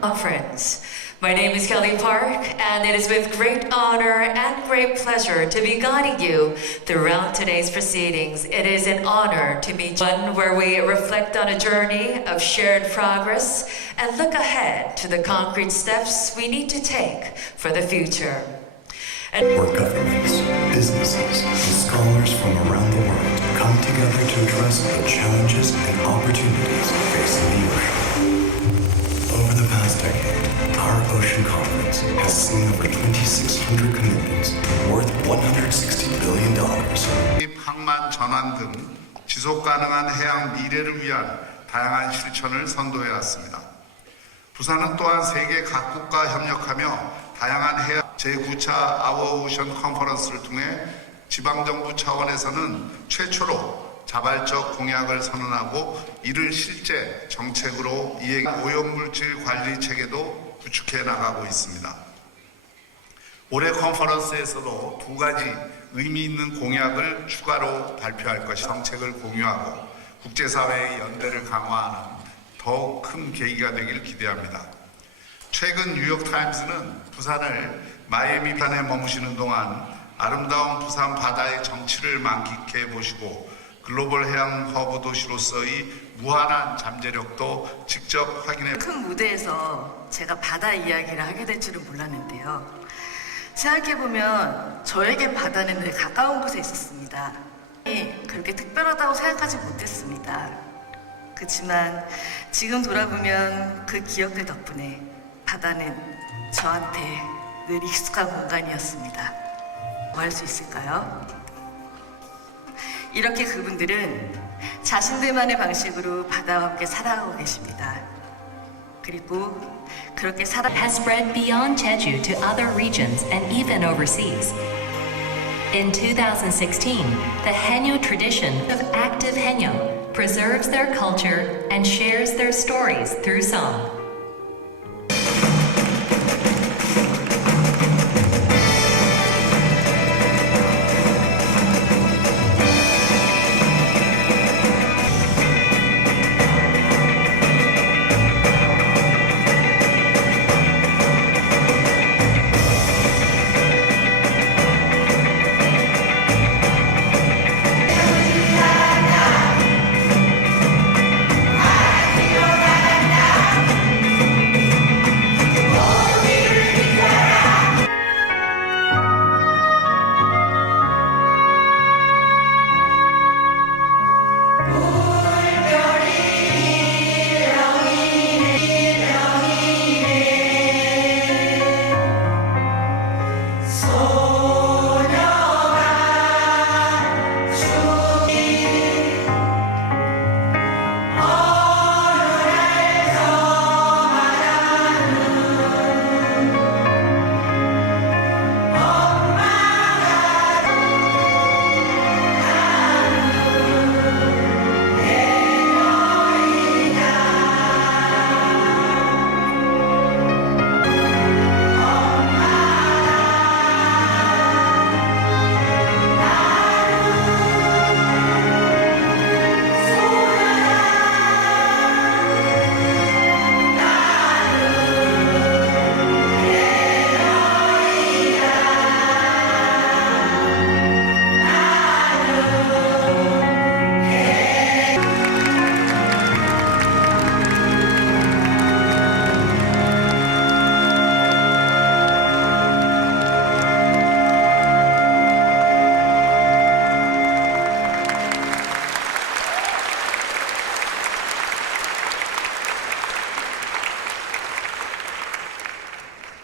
Conference. My name is Kelly Park, and it is with great honor and great pleasure to be guiding you throughout today's proceedings. It is an honor to meet one where we reflect on a journey of shared progress and look ahead to the concrete steps we need to take for the future. Where governments, businesses, and scholars from around the world come together to address the challenges and opportunities facing the ocean. Over the past decade, our Ocean Conference has seen over 2,600 commitments worth $160 billion. 항만 전환 등 지속 가능한 해양 미래를 위한 다양한 실천을 선도해 왔습니다. 부산은 또한 세계 각국과 협력하며 다양한 해양 제9차 아워 오션 컨퍼런스를 통해 지방정부 차원에서는 최초로 자발적 공약을 선언하고 이를 실제 정책으로 이행 오염물질 관리 체계도 구축해 나가고 있습니다. 올해 컨퍼런스에서도 두 가지 의미 있는 공약을 추가로 발표할 것이 정책을 공유하고 국제사회의 연대를 강화하는 더욱 큰 계기가 되길 기대합니다. 최근 뉴욕타임스는 부산을 마이애미 반에 머무시는 동안 아름다운 부산 바다의 정취를 만끽해 보시고 글로벌 해양 허브 도시로서의 무한한 잠재력도 직접 확인해. 큰 무대에서 제가 바다 이야기를 하게 될 줄은 몰랐는데요. 생각해보면 저에게 바다는 늘 가까운 곳에 있었습니다. 그렇게 특별하다고 생각하지 못했습니다. 그렇지만 지금 돌아보면 그 기억들 덕분에 바다는 저한테 늘 익숙한 공간이었습니다. 뭐 할 수 있을까요? 이렇게 그분들은 자신들만의 방식으로 바다와 함께 살아가고 계십니다. 그리고 그렇게 has spread beyond Jeju to other regions and even overseas. In 2016, the Haenyeo tradition of active Haenyeo preserves their culture and shares their stories through song.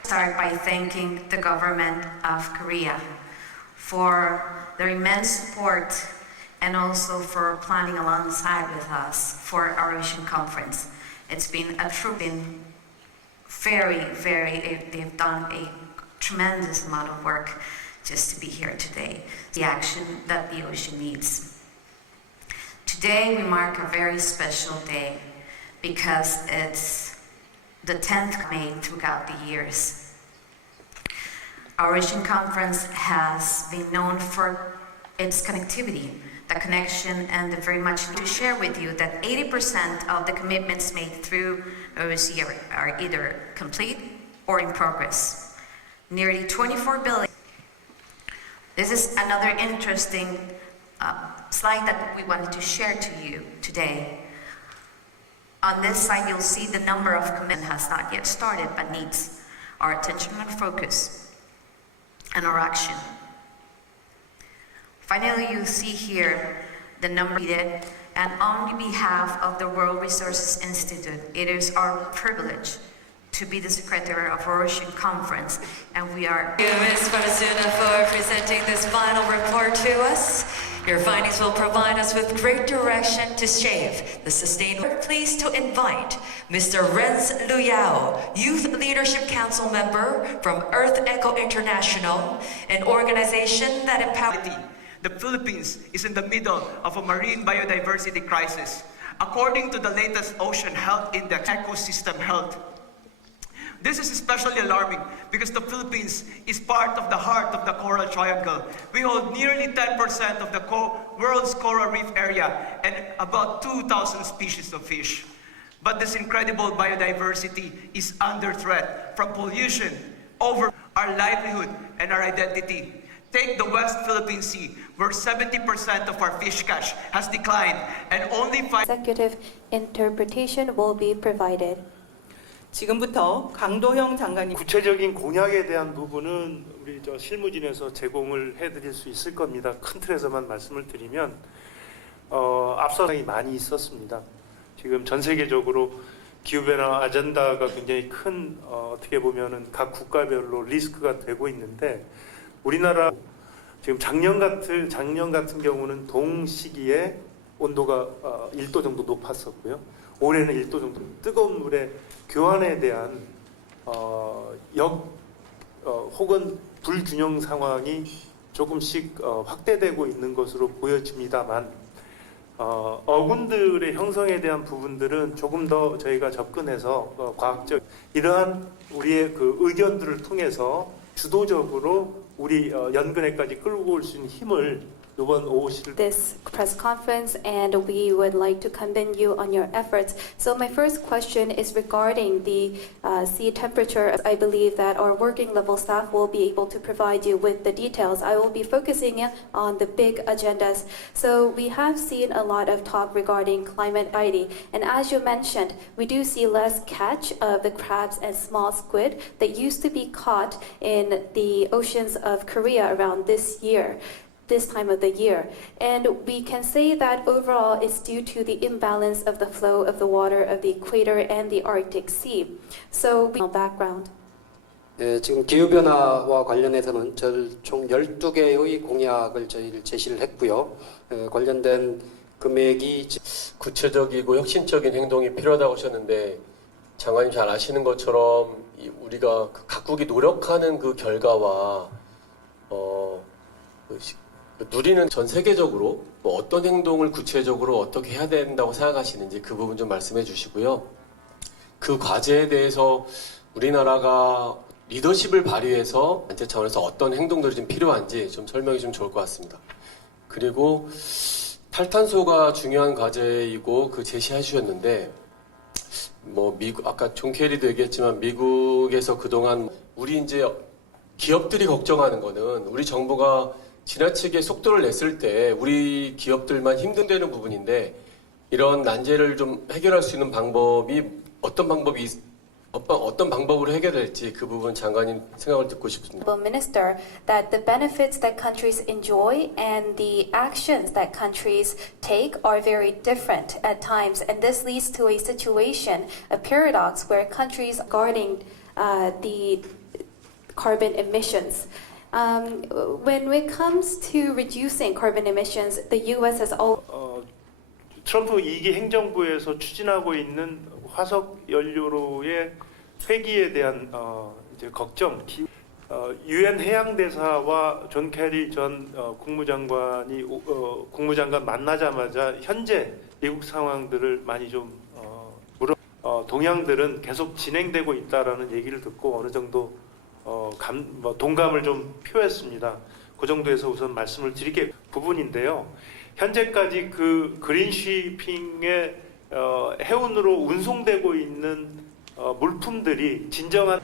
Start by thanking the government of Korea for their immense support and also for planning alongside with us for our Ocean Conference. It's been they've done a tremendous amount of work just to be here today. The action that the ocean needs. Today we mark a very special day because it's the 10th made throughout the years. Our Ocean Conference has been known for its connectivity the connection, and very much to share with you that 80% of the commitments made through OSCE are either complete or in progress. Nearly 24 billion. This is another interesting slide that we wanted to share to you today. On this slide, you'll see the number of commitments has not yet started, but needs our attention and focus and our action. Finally, you see here the number needed, and on behalf of the World Resources Institute, it is our privilege to be the secretary of our Ocean Conference, and we are. Thank you, Ms. Farazuna, for presenting this final report to us. Your findings will provide us with great direction to shape the sustainable. We're pleased to invite Mr. Renz Luyao, Youth Leadership Council member from Earth Echo International, an organization that empowers. The Philippines is in the middle of a marine biodiversity crisis. According to the latest Ocean Health Index, ecosystem health. This is especially alarming because the Philippines is part of the heart of the Coral Triangle. We hold nearly 10% of the world's coral reef area and about 2,000 species of fish. But this incredible biodiversity is under threat from pollution over our livelihood and our identity. Take the West Philippine Sea, where 70% of our fish catch has declined and only 5% Executive interpretation will be provided. 지금부터 강도형 장관님. 구체적인 공약에 대한 부분은 우리 실무진에서 제공을 해드릴 수 있을 겁니다. 큰 틀에서만 말씀을 드리면 앞서서 많이 있었습니다. 지금 전 세계적으로 기후변화 아젠다가 굉장히 큰 어떻게 보면은 각 국가별로 리스크가 되고 있는데 우리나라 지금 작년 같은 경우는 동시기에 온도가 1도 정도 높았었고요. 올해는 1도 정도 뜨거운 물의 교환에 대한 혹은 불균형 상황이 조금씩 확대되고 있는 것으로 보여집니다만 어군들의 형성에 대한 부분들은 조금 더 저희가 접근해서 과학적 이러한 우리의 그 의견들을 통해서 주도적으로 우리 연근에까지 끌고 올 수 있는 힘을 이번 OOC를 This press conference, and we would like to commend you on your efforts. So my first question is regarding the sea temperature. I believe that our working level staff will be able to provide you with the details. I will be focusing on the big agendas. So we have seen a lot of talk regarding climate anxiety, and as you mentioned, we do see less catch of the crabs and small squid that used to be caught in the oceans of Korea around this time of the year. And we can say that overall it's due to the imbalance of the flow of the water of the equator and the Arctic Sea. So background. 지금 기후변화와 관련해서는 총 12개의 공약을 저희를 제시를 했고요. 관련된 금액이 구체적이고 혁신적인 행동이 필요하다고 하셨는데 장관님 잘 아시는 것처럼 우리가 각국이 노력하는 그 결과와 누리는 전 세계적으로 어떤 행동을 구체적으로 어떻게 해야 된다고 생각하시는지 그 부분 좀 말씀해 주시고요. 그 과제에 대해서 우리나라가 리더십을 발휘해서 단체 차원에서 어떤 행동들이 좀 필요한지 좀 설명이 좀 좋을 것 같습니다. 그리고 탈탄소가 중요한 과제이고 그 제시해 주셨는데 미국 아까 존 케리도 얘기했지만 미국에서 그동안 우리 이제 기업들이 걱정하는 거는 우리 정부가 지나치게 속도를 냈을 때 우리 기업들만 힘든다는 부분인데 이런 난제를 좀 해결할 수 있는 방법이 어떤 방법으로 해결될지 그 부분 장관님 생각을 듣고 싶습니다. Minister, that the benefits that countries enjoy and the actions that countries take are very different at times, and this leads to a situation, a paradox, where countries guarding the carbon emissions. When it comes to reducing carbon emissions, the U.S. has always 트럼프 2기 행정부에서 추진하고 있는 화석 연료로의 폐기에 대한 이제 걱정, 유엔 해양대사와 존 캐리 전 국무장관이 국무장관 만나자마자 현재 미국 상황들을 많이 좀 동향들은 계속 진행되고 있다라는 얘기를 듣고 어느 정도 동감을 좀 표했습니다. 그 정도에서 우선 말씀을 드릴 게 부분인데요. 현재까지 그 그린시핑의 해운으로 운송되고 있는 물품들이 진정한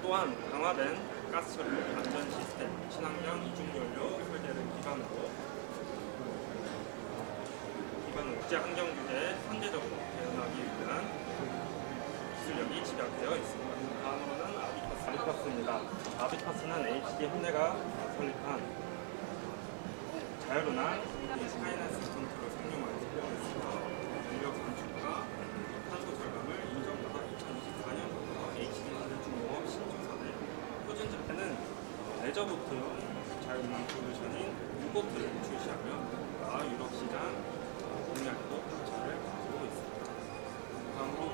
또한 강화된 가스처리 안전 시스템, 친환경 이중연료 설계를 기반으로 국제 환경 규제에 선제적으로 대응하기 위한 기술력이 집약되어 있습니다. 다음으로는 아비커스입니다. 아비커스는 HD 현대가 설립한 자유로난 파이낸스 컨트롤 상용화에 설정했으며 인력 단축과 탄소 절감을 인정받아 2024년부터 HD 현대 중공업 신조선의 표준 제품은 레저보트용 자유로난 솔루션인 유보트를 출시하며 유럽 시장 공략도 박차를 가지고 있습니다. 다음으로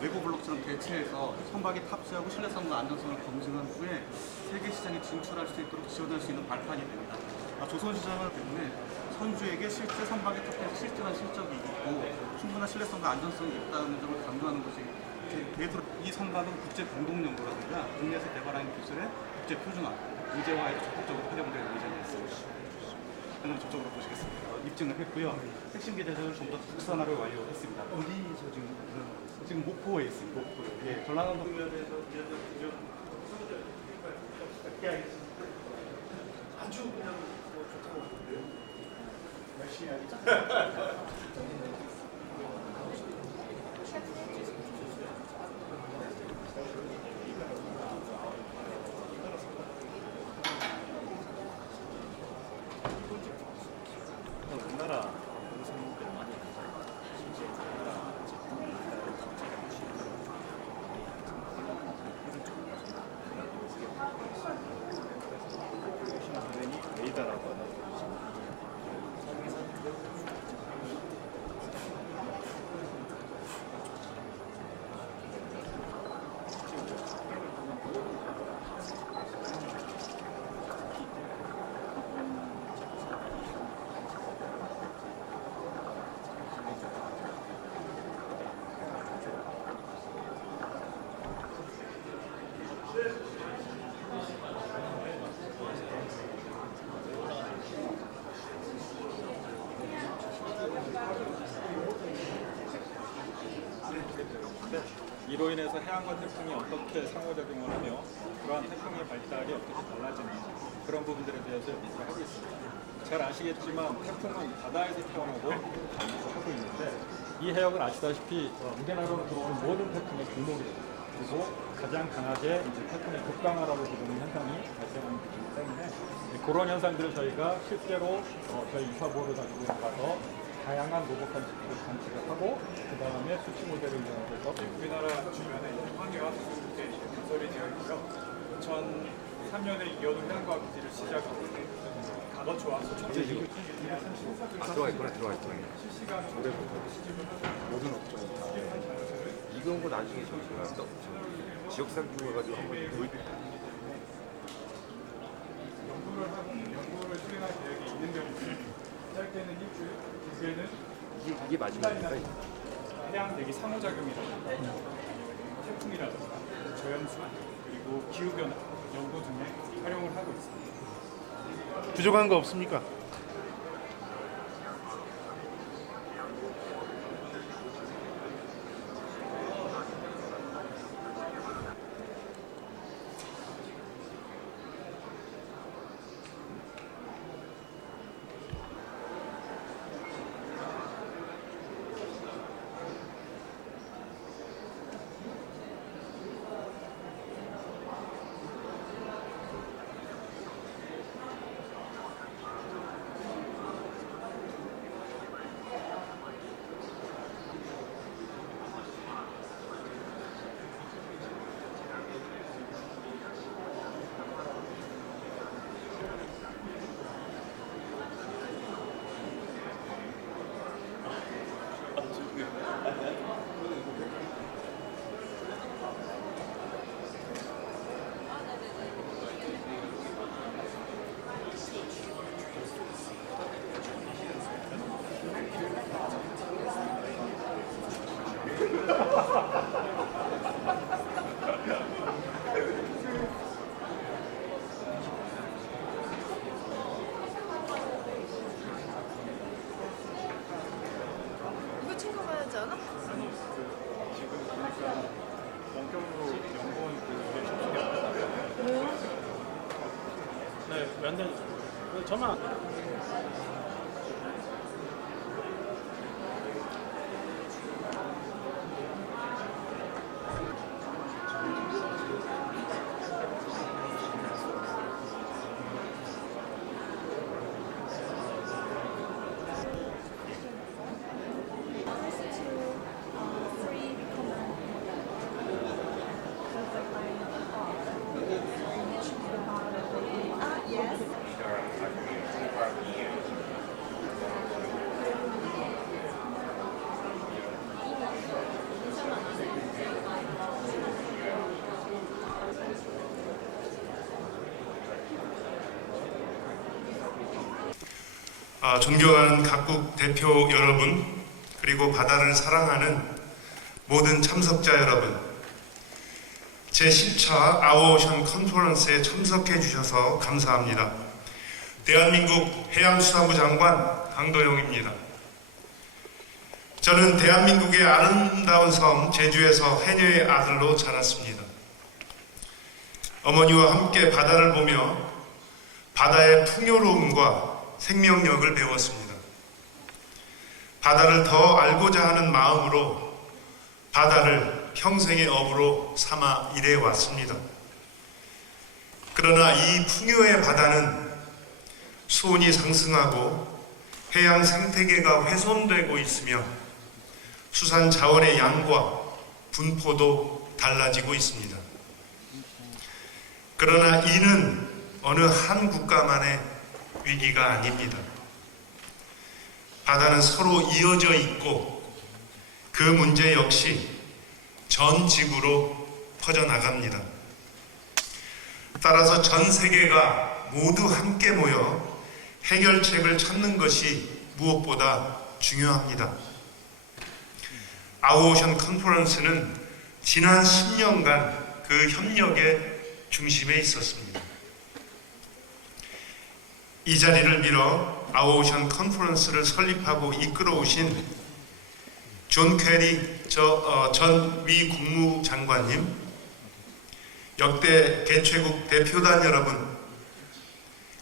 외부 블록처럼 대체해서 선박에 탑재하고 신뢰성과 안전성을 검증한 후에 세계 시장에 진출할 수 있도록 지원할 수 있는 발판이 됩니다. 조선 시장을 때문에 선주에게 실제 선박에 탑재해서 실질한 실적이 있고 충분한 신뢰성과 안전성이 있다는 점을 강조하는 것이 대체로 이 선박은 국제 공동 연구라든가 국내에서 개발한 기술의 국제 표준화, 의제화에 적극적으로 활용될 예정이 있습니다. 그럼 저쪽으로 보시겠습니다. 입증을 했고요. 핵심 기대들을 전부 다 국산화를 완료했습니다. 어디서 지금 목포에 있습니다. 목포. 예, 전라남도 면에서 아주 그냥 좋다고 보는데요. 열심히 하겠죠. 이로 인해서 해양과 태풍이 어떻게 상호작용을 하며 그러한 태풍의 발달이 어떻게 달라지는지 그런 부분들에 대해서 연구를 하고 있습니다. 잘 아시겠지만 태풍은 바다에서 태어나고 하고 있는데 이 해역은 아시다시피 우리나라로 들어오는 모든 태풍의 길목이에요. 그리고 가장 강하게 태풍의 극강화라고 부르는 현상이 발생하는 것이기 때문에 그런 현상들을 저희가 실제로 저희 이사부를 가지고 나가서 다양한 로봇 관측을 하고 그 다음에 수치 모델을 이용해서 우리나라 주변에 황해와 수국에 건설이 되어 있고요. 2003년에 이어도 해양과학 기지를 시작하고 가거초와 소총제 들어가 있구나. 실시간 모든 업종은 다 이건 거 나중에 저희가 또 지역상 규모가지고 한번 연구를 수행할 계획이 있는 경우는 짧게는 일주일, 길게는 이게 마지막입니다. 해양 대기 상호작용이라든가 태풍이라든가 저염수 그리고 기후변화 연구 등에 활용을 하고 있습니다. 부족한 거 없습니까? 네, 왜안 되지? 저만. 존경하는 각국 대표 여러분, 그리고 바다를 사랑하는 모든 참석자 여러분, 제10차 아워오션 컨퍼런스에 참석해 주셔서 감사합니다. 대한민국 해양수산부 장관 강도영입니다. 저는 대한민국의 아름다운 섬 제주에서 해녀의 아들로 자랐습니다. 어머니와 함께 바다를 보며 바다의 풍요로움과 생명력을 배웠습니다. 바다를 더 알고자 하는 마음으로 바다를 평생의 업으로 삼아 일해 왔습니다. 그러나 이 풍요의 바다는 수온이 상승하고 해양 생태계가 훼손되고 있으며 수산 자원의 양과 분포도 달라지고 있습니다. 그러나 이는 어느 한 국가만의 위기가 아닙니다. 바다는 서로 이어져 있고 그 문제 역시 전 지구로 퍼져나갑니다. 따라서 전 세계가 모두 함께 모여 해결책을 찾는 것이 무엇보다 중요합니다. 아워오션 컨퍼런스는 지난 10년간 그 협력의 중심에 있었습니다. 이 자리를 빌어 아워오션 컨퍼런스를 설립하고 이끌어오신 존 캐리 전 미 국무장관님, 역대 개최국 대표단 여러분,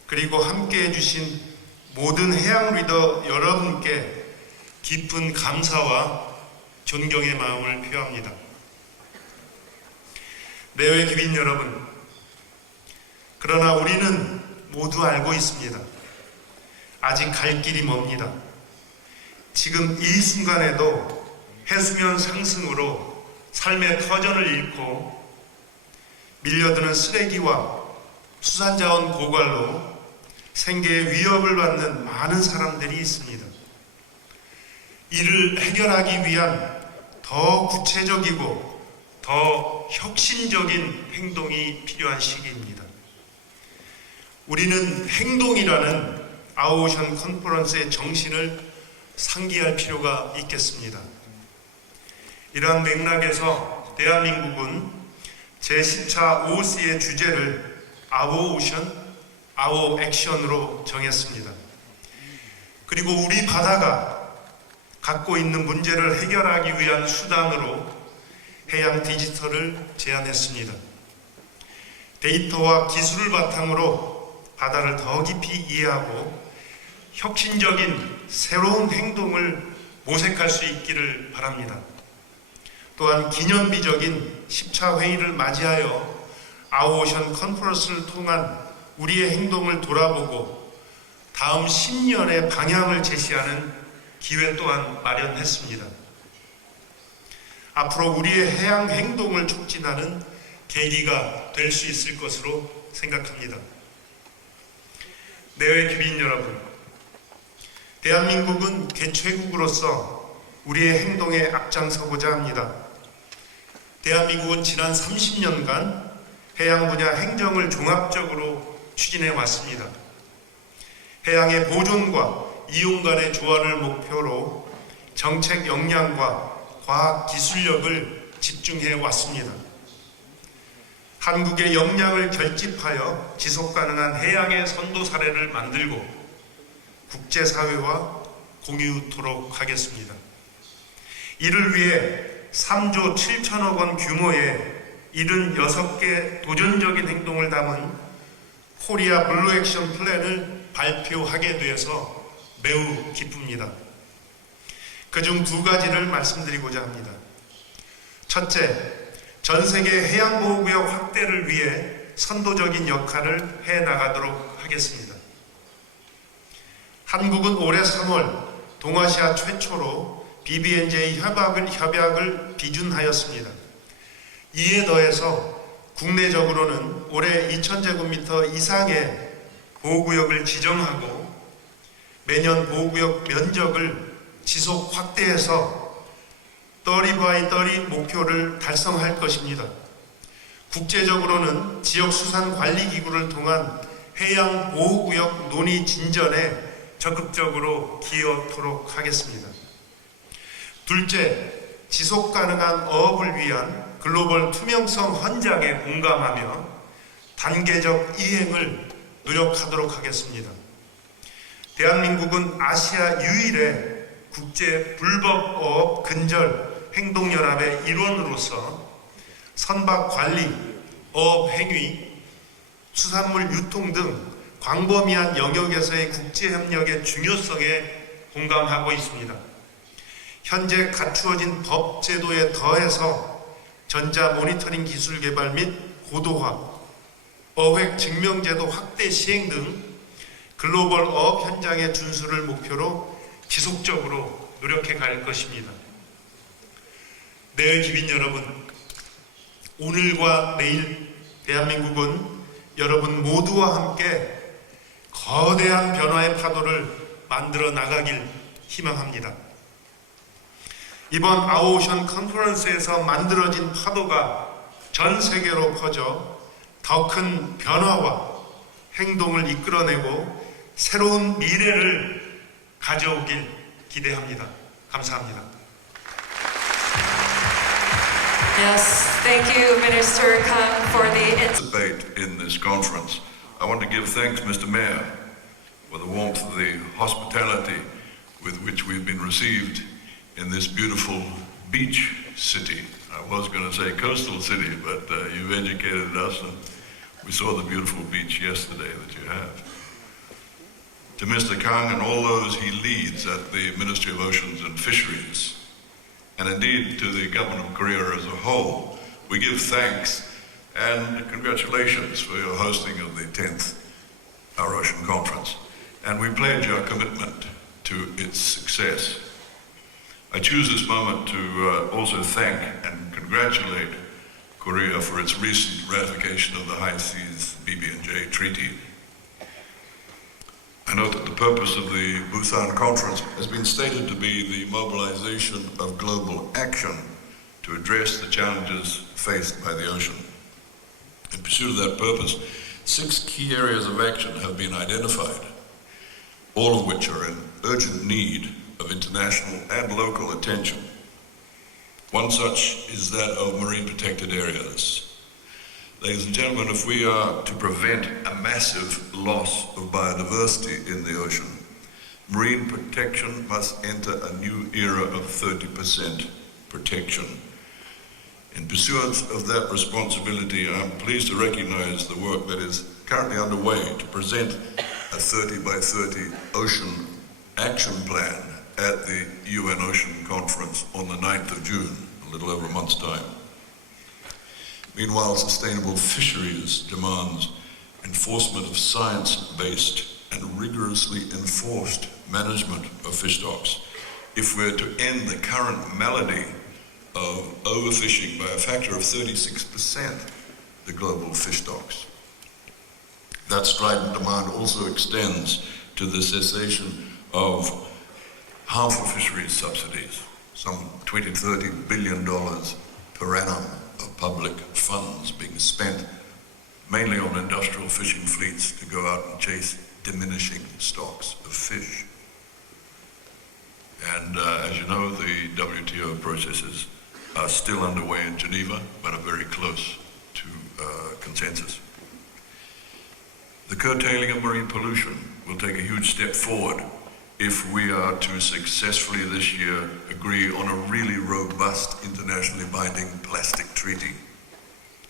그리고 함께 해주신 모든 해양 리더 여러분께 깊은 감사와 존경의 마음을 표합니다. 내외 귀빈 여러분, 그러나 우리는 모두 알고 있습니다. 아직 갈 길이 멉니다. 지금 이 순간에도 해수면 상승으로 삶의 터전을 잃고 밀려드는 쓰레기와 수산자원 고갈로 생계의 위협을 받는 많은 사람들이 있습니다. 이를 해결하기 위한 더 구체적이고 더 혁신적인 행동이 필요한 시기입니다. 우리는 행동이라는 아워오션 컨퍼런스의 정신을 상기할 필요가 있겠습니다. 이러한 맥락에서 대한민국은 제10차 OC의 주제를 아워오션, 아워액션으로 정했습니다. 그리고 우리 바다가 갖고 있는 문제를 해결하기 위한 수단으로 해양 디지털을 제안했습니다. 데이터와 기술을 바탕으로 바다를 더 깊이 이해하고 혁신적인 새로운 행동을 모색할 수 있기를 바랍니다. 또한 기념비적인 10차 회의를 맞이하여 아워오션 컨퍼런스를 통한 우리의 행동을 돌아보고 다음 10년의 방향을 제시하는 기회 또한 마련했습니다. 앞으로 우리의 해양 행동을 촉진하는 계기가 될 수 있을 것으로 생각합니다. 내외 귀빈 여러분, 대한민국은 개최국으로서 우리의 행동에 앞장서고자 합니다. 대한민국은 지난 30년간 해양 분야 행정을 종합적으로 추진해 왔습니다. 해양의 보존과 이용 간의 조화를 목표로 정책 역량과 과학 기술력을 집중해 왔습니다. 한국의 역량을 결집하여 지속가능한 해양의 선도 사례를 만들고 국제사회와 공유토록 하겠습니다. 이를 위해 3조 7천억 원 규모의 76개 도전적인 행동을 담은 코리아 블루 액션 플랜을 발표하게 되어서 매우 기쁩니다. 그중 두 가지를 말씀드리고자 합니다. 첫째, 전 세계 해양보호구역 확대를 위해 선도적인 역할을 해나가도록 하겠습니다. 한국은 올해 3월 동아시아 최초로 BBNJ 협약을 비준하였습니다. 이에 더해서 국내적으로는 올해 2000제곱미터 이상의 보호구역을 지정하고 매년 보호구역 면적을 지속 확대해서 30by30 목표를 달성할 것입니다. 국제적으로는 지역수산관리기구를 통한 해양보호구역 논의 진전에 적극적으로 기여토록 하겠습니다. 둘째, 지속가능한 어업을 위한 글로벌 투명성 헌장에 공감하며 단계적 이행을 노력하도록 하겠습니다. 대한민국은 아시아 유일의 국제 불법 어업 근절 행동연합의 일원으로서 선박 관리, 어업 행위, 수산물 유통 등 광범위한 영역에서의 국제협력의 중요성에 공감하고 있습니다. 현재 갖추어진 법 제도에 더해서 전자 모니터링 기술 개발 및 고도화, 어획 증명제도 확대 시행 등 글로벌 어업 현장의 준수를 목표로 지속적으로 노력해 갈 것입니다. 내 기빈 여러분, 오늘과 내일 대한민국은 여러분 모두와 함께 거대한 변화의 파도를 만들어 나가길 희망합니다. 이번 아오션 컨퍼런스에서 만들어진 파도가 전 세계로 퍼져 더 큰 변화와 행동을 이끌어내고 새로운 미래를 가져오길 기대합니다. 감사합니다. Yes, thank you, Minister Kang, for the participate in this conference. I want to give thanks, Mr. Mayor, for the warmth of the hospitality with which we've been received in this beautiful beach city. I was going to say coastal city, but you've educated us and we saw the beautiful beach yesterday that you have. To Mr. Kang and all those he leads at the Ministry of Oceans and Fisheries, and indeed to the Government of Korea as a whole, we give thanks and congratulations for your hosting of the 10th Our Ocean Conference, and we pledge our commitment to its success. I choose this moment to also thank and congratulate Korea for its recent ratification of the High Seas BB&J Treaty. I note that the purpose of the Busan Conference has been stated to be the mobilization of global action to address the challenges faced by the ocean. In pursuit of that purpose, 6 key areas of action have been identified, all of which are in urgent need of international and local attention. One such is that of marine protected areas. Ladies and gentlemen, if we are to prevent a massive loss of biodiversity in the ocean, marine protection must enter a new era of 30% protection. In pursuance of that responsibility, I'm pleased to recognize the work that is currently underway to present a 30by30 ocean action plan at the UN Ocean Conference on the 9th of June, a little over a month's time. Meanwhile, sustainable fisheries demands enforcement of science-based and rigorously enforced management of fish stocks if we're to end the current malady of overfishing by a factor of 36% the global fish stocks. That strident demand also extends to the cessation of harmful fisheries subsidies, some $20–30 billion per annum of public funds being spent mainly on industrial fishing fleets to go out and chase diminishing stocks of fish. And as you know, the WTO processes are still underway in Geneva, but are very close to consensus. The curtailing of marine pollution will take a huge step forward if we are to successfully this year agree on a really robust internationally binding plastic treaty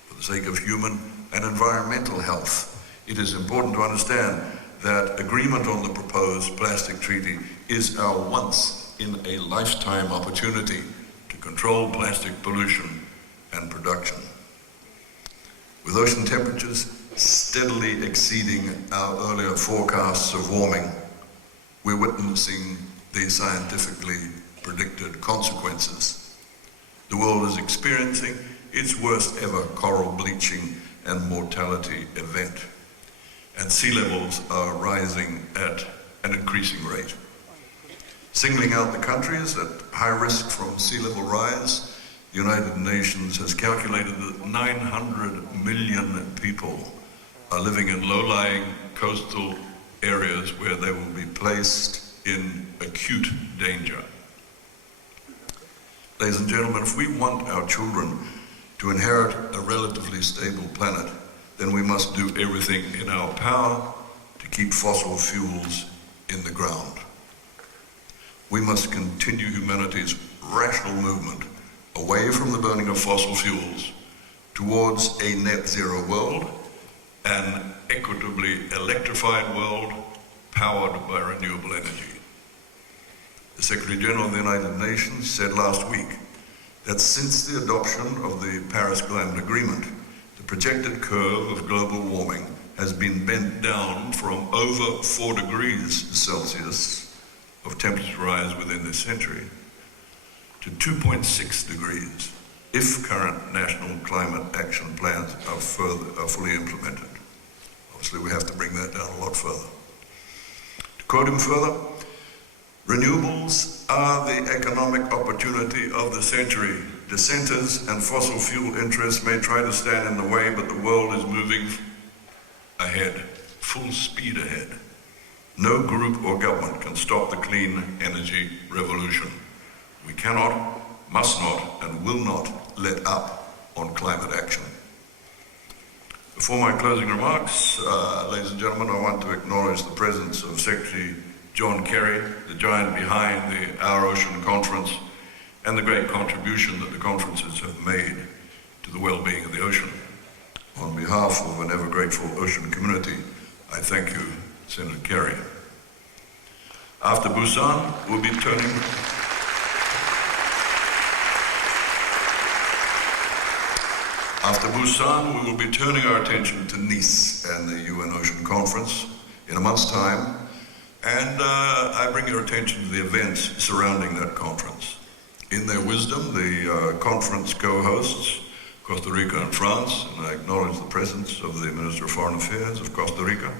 for the sake of human and environmental health It is important to understand that agreement on the proposed plastic treaty is our once-in-a-lifetime opportunity to control plastic pollution and production. With ocean temperatures steadily exceeding our earlier forecasts of warming, we're witnessing the scientifically predicted consequences. The world is experiencing its worst ever coral bleaching and mortality event, and sea levels are rising at an increasing rate. Singling out the countries at high risk from sea level rise, the United Nations has calculated that 900 million people are living in low-lying coastal areas where they will be placed in acute danger. Ladies and gentlemen, if we want our children to inherit a relatively stable planet, then we must do everything in our power to keep fossil fuels in the ground. We must continue humanity's rational movement away from the burning of fossil fuels towards a net zero world, an equitably electrified world powered by renewable energy. The Secretary General of the United Nations said last week that since the adoption of the Paris Climate Agreement, the projected curve of global warming has been bent down from over 4 degrees Celsius of temperature rise within this century to 2.6 degrees if current national climate action plans are fully implemented. Obviously, we have to bring that down a lot further. To quote him further, renewables are the economic opportunity of the century. Dissenters and fossil fuel interests may try to stand in the way, but the world is moving ahead, full speed ahead. No group or government can stop the clean energy revolution. We cannot, must not, and will not let up on climate action. Before my closing remarks, ladies and gentlemen, I want to acknowledge the presence of Secretary John Kerry, the giant behind the Our Ocean Conference, and the great contribution that the conferences have made to the well-being of the ocean. On behalf of an ever-grateful ocean community, I thank you, Senator Kerry. After Busan, we'll be turning we will be turning our attention to Nice and the UN Ocean Conference in a month's time, and I bring your attention to the events surrounding that conference. In their wisdom, the conference co-hosts, Costa Rica and France, and I acknowledge the presence of the Minister of Foreign Affairs of Costa Rica.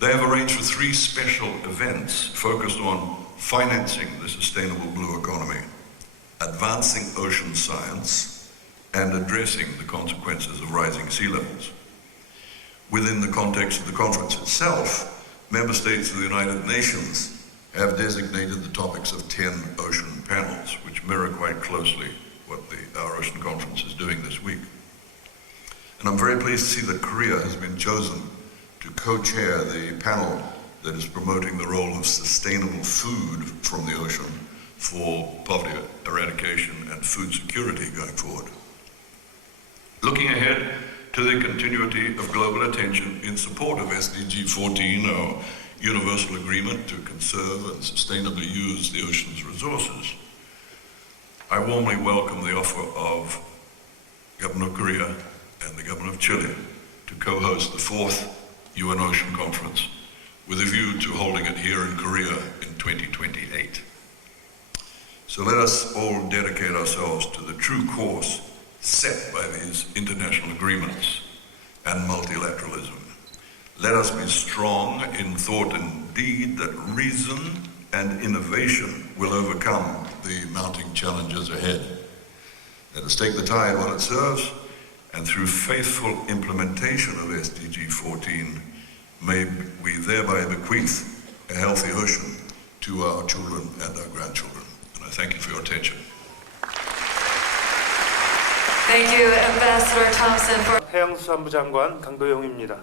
They have arranged for 3 special events focused on financing the sustainable blue economy, advancing ocean science, and addressing the consequences of rising sea levels. Within the context of the conference itself, member states of the United Nations have designated the topics of 10 ocean panels, which mirror quite closely what Our Ocean Conference is doing this week. And I'm very pleased to see that Korea has been chosen to co-chair the panel that is promoting the role of sustainable food from the ocean for poverty eradication and food security going forward. Looking ahead to the continuity of global attention in support of SDG 14, our universal agreement to conserve and sustainably use the ocean's resources, I warmly welcome the offer of Government of Korea and the Government of Chile to co-host the 4th UN Ocean Conference with a view to holding it here in Korea in 2028. So let us all dedicate ourselves to the true course set by these international agreements and multilateralism. Let us be strong in thought and deed that reason and innovation will overcome the mounting challenges ahead. Let us take the tide while it serves, and through faithful implementation of SDG 14, may we thereby bequeath a healthy ocean to our children and our grandchildren. And I thank you for your attention. Thank you, Ambassador Thompson, for 해양수산부 장관 강도영입니다.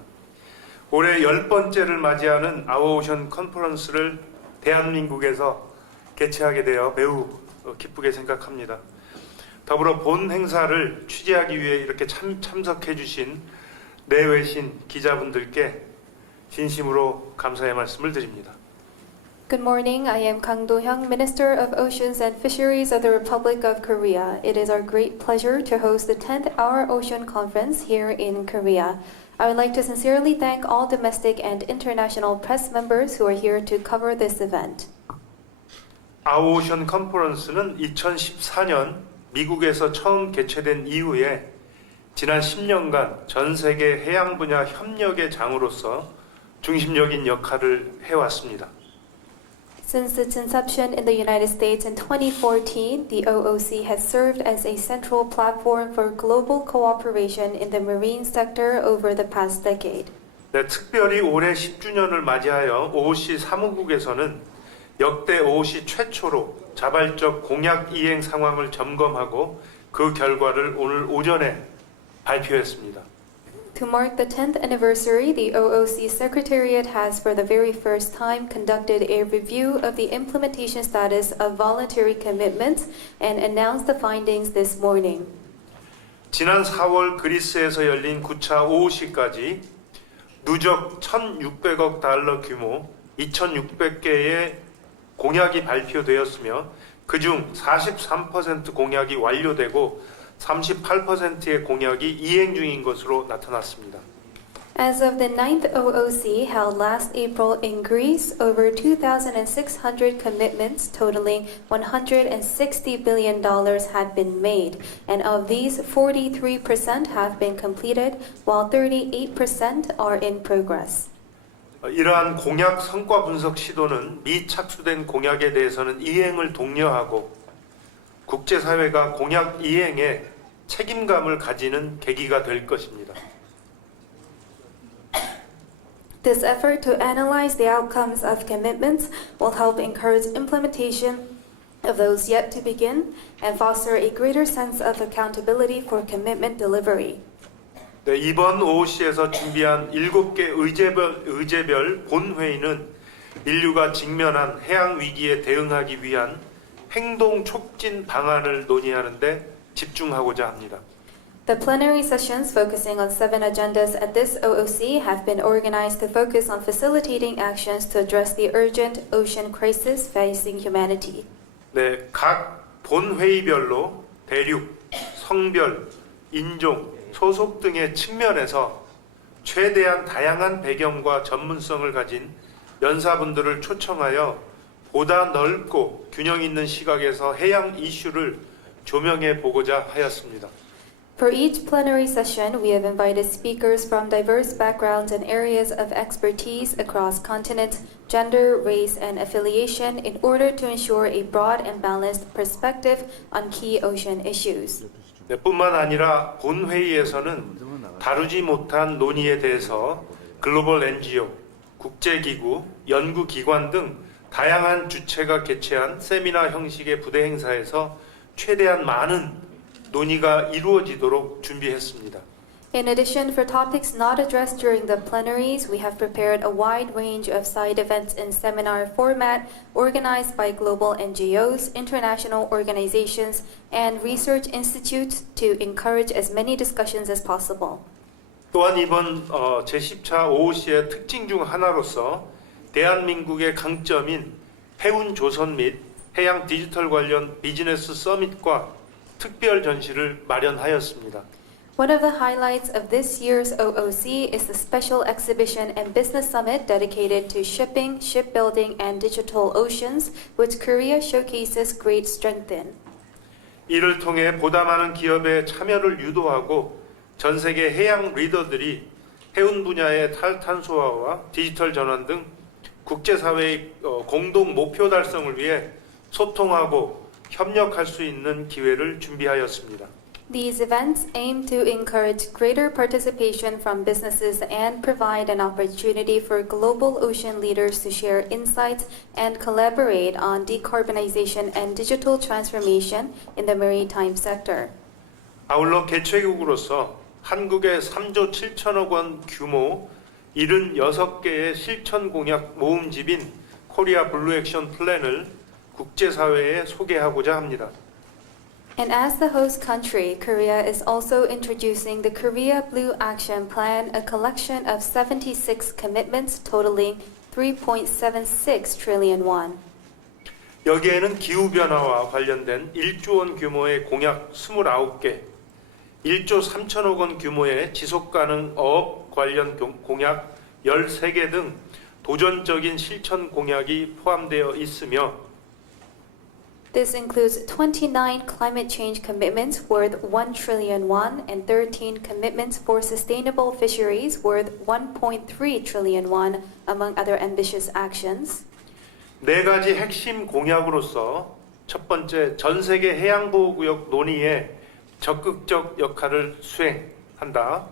올해 10번째를 맞이하는 아워오션 컨퍼런스를 대한민국에서 개최하게 되어 매우 기쁘게 생각합니다. 더불어 본 행사를 취재하기 위해 이렇게 참석해 주신 내외신 기자분들께 진심으로 감사의 말씀을 드립니다. Good morning. I am Kang Do-hyung, Minister of Oceans and Fisheries of the Republic of Korea. It is our great pleasure to host the 10th Our Ocean Conference here in Korea. I would like to sincerely thank all domestic and international press members who are here to cover this event. 아오션 컨퍼런스는 2014년 미국에서 처음 개최된 이후에 지난 10년간 전 세계 해양 분야 협력의 장으로서 중심적인 역할을 해왔습니다. Since its inception in the United States in 2014, the OOC has served as a central platform for global cooperation in the marine sector over the past decade. 네, 특별히 올해 10주년을 맞이하여 OOC 사무국에서는 역대 OOC 최초로 자발적 공약 이행 상황을 점검하고 그 결과를 오늘 오전에 발표했습니다. To mark the 10th anniversary, the OOC Secretariat has for the very first time conducted a review of the implementation status of voluntary commitments and announced the findings this morning. 지난 4월 그리스에서 열린 9차 OOC까지 누적 1,600억 달러 규모 2,600개의 공약이 발표되었으며 그중 43% 공약이 완료되고 38%의 공약이 이행 중인 것으로 나타났습니다. As of the 9th OOC held last April in Greece, over 2,600 commitments totaling $160 billion had been made, and of these, 43% have been completed, while 38% are in progress. 이러한 공약 성과 분석 시도는 미착수된 공약에 대해서는 이행을 독려하고 국제사회가 공약 이행에 책임감을 가지는 계기가 될 것입니다. This effort to analyze the outcomes of commitments will help encourage implementation of those yet to begin and foster a greater sense of accountability for commitment delivery. 네, 이번 OOC에서 준비한 7개 의제별 본회의는 인류가 직면한 해양 위기에 대응하기 위한 행동 촉진 방안을 논의하는 데 집중하고자 합니다. The plenary sessions focusing on 7 agendas at this OOC have been organized to focus on facilitating actions to address the urgent ocean crisis facing humanity. 네, 각 본회의별로 대륙, 성별, 인종, 소속 등의 측면에서 최대한 다양한 배경과 전문성을 가진 연사분들을 초청하여 보다 넓고 균형 있는 시각에서 해양 이슈를 조명해 보고자 하였습니다. For each plenary session, we have invited speakers from diverse backgrounds and areas of expertise across continents, gender, race, and affiliation in order to ensure a broad and balanced perspective on key ocean issues. 네, 뿐만 아니라 본회의에서는 다루지 못한 논의에 대해서 글로벌 NGO, 국제기구, 연구기관 등 다양한 주체가 개최한 세미나 형식의 부대 행사에서 최대한 많은 논의가 이루어지도록 준비했습니다. In addition, for topics not addressed during the plenaries, we have prepared a wide range of side events in seminar format organized by global NGOs, international organizations, and research institutes to encourage as many discussions as possible. 또한 이번 제10차 OOC의 특징 중 하나로서 대한민국의 강점인 해운 조선 및 해양 디지털 관련 비즈니스 서밋과 특별 전시를 마련하였습니다. One of the highlights of this year's OOC is the special exhibition and business summit dedicated to shipping, shipbuilding, and digital oceans, which Korea showcases great strength in. 이를 통해 보다 많은 기업의 참여를 유도하고 전 세계 해양 리더들이 해운 분야의 탈탄소화와 디지털 전환 등 국제사회의 공동 목표 달성을 위해 소통하고 협력할 수 있는 기회를 준비하였습니다. These events aim to encourage greater participation from businesses and provide an opportunity for global ocean leaders to share insights and collaborate on decarbonization and digital transformation in the maritime sector. 아울러 개최국으로서 한국의 3조 7천억 원 규모 76개의 실천 공약 모음집인 코리아 블루 액션 플랜을 국제사회에 소개하고자 합니다. And as the host country, Korea is also introducing the Korea Blue Action Plan, a collection of 76 commitments totaling 3.76 trillion won. 여기에는 기후변화와 관련된 1조 원 규모의 공약 29개, 1조 3천억 원 규모의 지속가능 어업 관련 공약 13개 등 도전적인 실천 공약이 포함되어 있으며 This includes 29 climate change commitments worth 1 trillion won and 13 commitments for sustainable fisheries worth 1.3 trillion won, among other ambitious actions. 네 가지 핵심 공약으로서 첫 번째, 전 세계 해양보호구역 논의에 적극적 역할을 수행한다.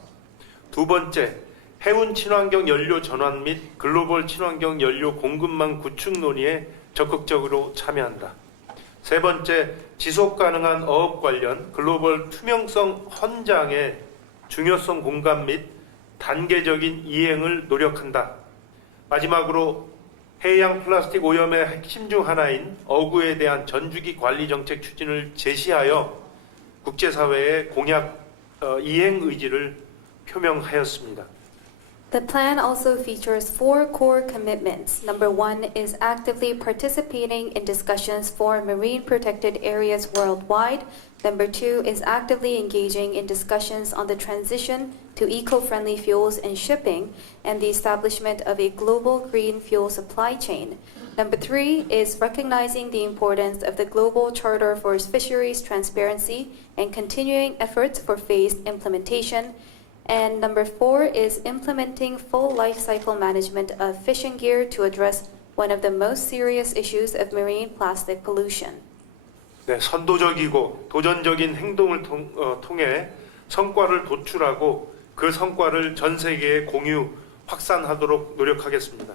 두 번째, 해운 친환경 연료 전환 및 글로벌 친환경 연료 공급망 구축 논의에 적극적으로 참여한다. 세 번째, 지속 가능한 어업 관련 글로벌 투명성 헌장의 중요성 공감 및 단계적인 이행을 노력한다. 마지막으로 해양 플라스틱 오염의 핵심 중 하나인 어구에 대한 전주기 관리 정책 추진을 제시하여 국제사회의 공약 이행 의지를 표명하였습니다. The plan also features 4 core commitments. Number 1 is actively participating in discussions for marine protected areas worldwide. Number 2 is actively engaging in discussions on the transition to eco-friendly fuels in shipping and the establishment of a global green fuel supply chain. Number 3 is recognizing the importance of the Global Charter for Fisheries Transparency and continuing efforts for phased implementation. And number 4 is implementing full life cycle management of fishing gear to address one of the most serious issues of marine plastic pollution. 네, 선도적이고 도전적인 행동을 통해 성과를 도출하고 그 성과를 전 세계에 공유, 확산하도록 노력하겠습니다.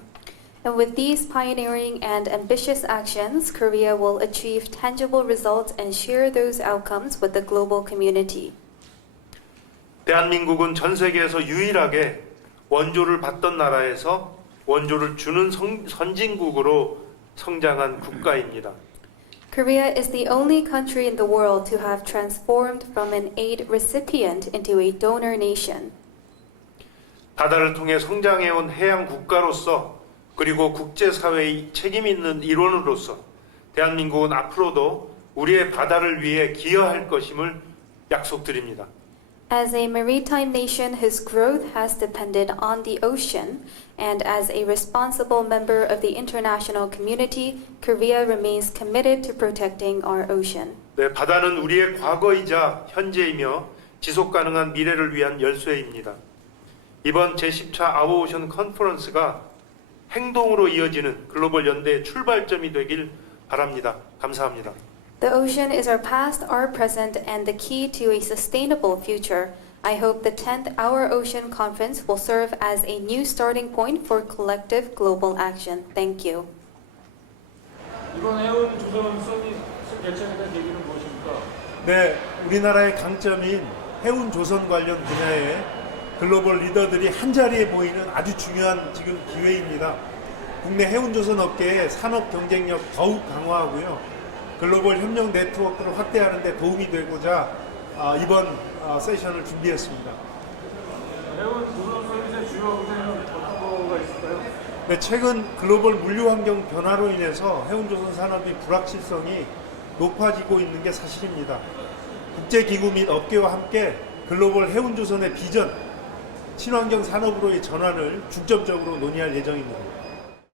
And with these pioneering and ambitious actions, Korea will achieve tangible results and share those outcomes with the global community. 대한민국은 전 세계에서 유일하게 원조를 받던 나라에서 원조를 주는 선진국으로 성장한 국가입니다. Korea is the only country in the world to have transformed from an aid recipient into a donor nation. 바다를 통해 성장해온 해양 국가로서 그리고 국제사회의 책임 있는 일원으로서 대한민국은 앞으로도 우리의 바다를 위해 기여할 것임을 약속드립니다. As a maritime nation whose growth has depended on the ocean, and as a responsible member of the international community, Korea remains committed to protecting our ocean. 네, 바다는 우리의 과거이자 현재이며 지속 가능한 미래를 위한 열쇠입니다. 이번 제10차 아워오션 컨퍼런스가 행동으로 이어지는 글로벌 연대의 출발점이 되길 바랍니다. 감사합니다. The ocean is our past, our present, and the key to a sustainable future. I hope the 10th Our Ocean Conference will serve as a new starting point for collective global action. Thank you. 이번 해운 조선 수립 결정에 대한 얘기는 무엇입니까? 네, 우리나라의 강점인 해운 조선 관련 분야에 글로벌 리더들이 한자리에 보이는 아주 중요한 지금 기회입니다. 국내 해운 조선 업계의 산업 경쟁력 더욱 강화하고요. 글로벌 협력 네트워크를 확대하는 데 도움이 되고자 이번 세션을 준비했습니다. 해운 조선 서비스의 주요 문제는 어떤 거가 있을까요? 네, 최근 글로벌 물류 환경 변화로 인해서 해운 조선 산업의 불확실성이 높아지고 있는 게 사실입니다. 국제기구 및 업계와 함께 글로벌 해운 조선의 비전, 친환경 산업으로의 전환을 중점적으로 논의할 예정입니다.